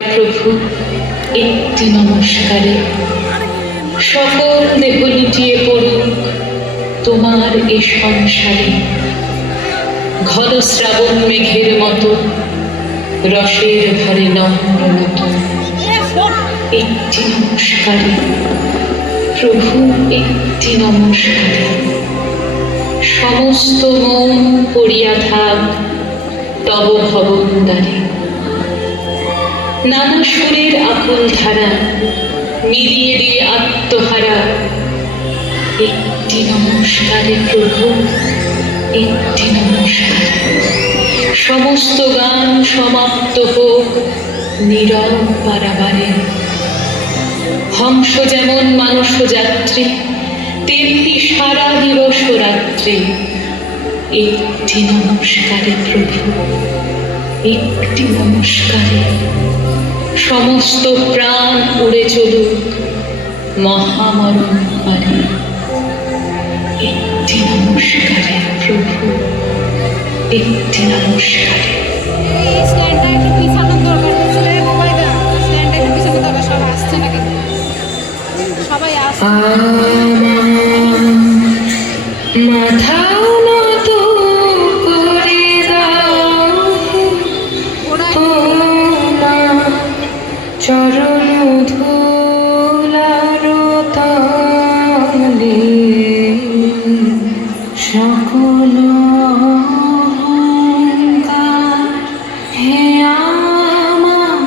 প্রভু একটি নমস্কারে সকল দেহ লুটিয়ে পড়ুক তোমার এ সংসারে। ঘন শ্রাবণ মেঘের মতো রসের ভরে নম্র মতো একটি নমস্কারে প্রভু একটি নমস্কারে। সমস্ত মন পড়িয়া থাক তব ভবনদ্বারে। নানা সুরের আকুল ধারা মিলিয়ে দিয়ে আত্মহারা একটি নমস্কারে প্রভু একটি নমস্কারে। সমস্ত গান সমাপ্ত হোক নীরব পারাবারে। হংস যেমন মানস যাত্রী তেমনি সারা দিবস রাত্রি একটি নমস্কারে প্রভু একটি নমস্কারে। সমস্ত প্রাণ উড়ে চলুক মহামরণ পারে একটি নমস্কারে প্রভু একটি নমস্কারে। মাথা নত করে দাও তোমার চরণ ধুলার তলে। সকল অহংকার হে আমার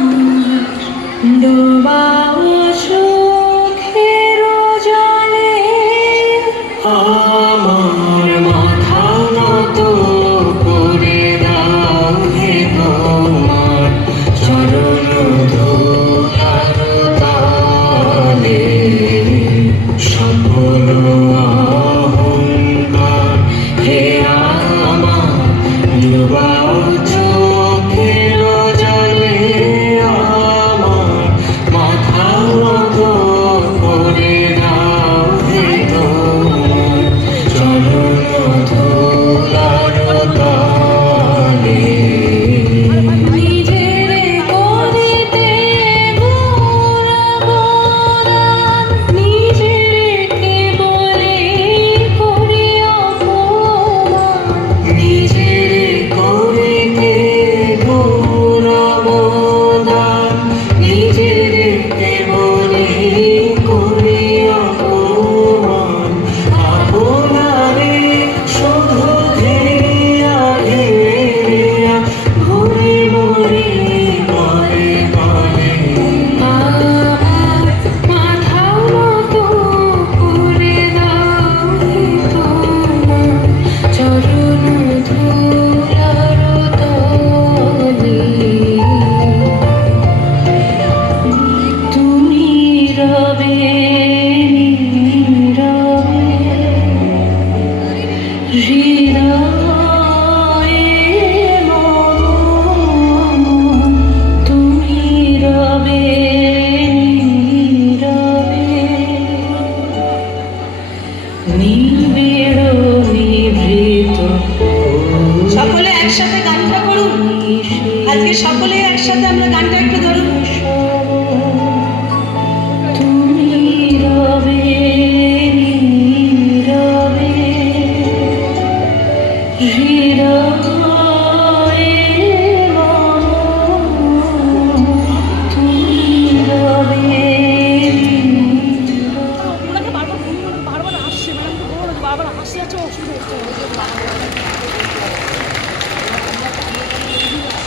ডোবাও চোখের জলে। আমার মাথা নত করে দাও হে তোমার চরণ ধুলার তলে। সকল অহংকার হে আমার ডুবাও চোখের জলে। আমার মাথা নত করে দাও হে তোমার চরণ ধুলার তলে। নিজের করিতে গোরাবদান নিজের কেবলে করি অপমান। নিজের করিতে গোরাবদান নিজের কেবলে করি অপমান। আপনারে শুধু ঘেরিয়া ঘেরিয়া ঘুরে মরি পরে পরে। আমার মাথা নত করে দাও হে তোমার চরণ ধুলার তলে। তুমি রবে নীরবে হৃদয়ে মম। তুমি রবে নীরবে নিবিড় নিভৃত। সকলে একসাথে গানটা করুন। আজকে সকলে একসাথে আমরা গানটা একটু ধরুন। তুমি রবে নীরবে হৃদয়ে মম। তুমি রবে বারবার আসছে, ম্যাডাম বারবার আসছে, অসুবিধা হচ্ছে।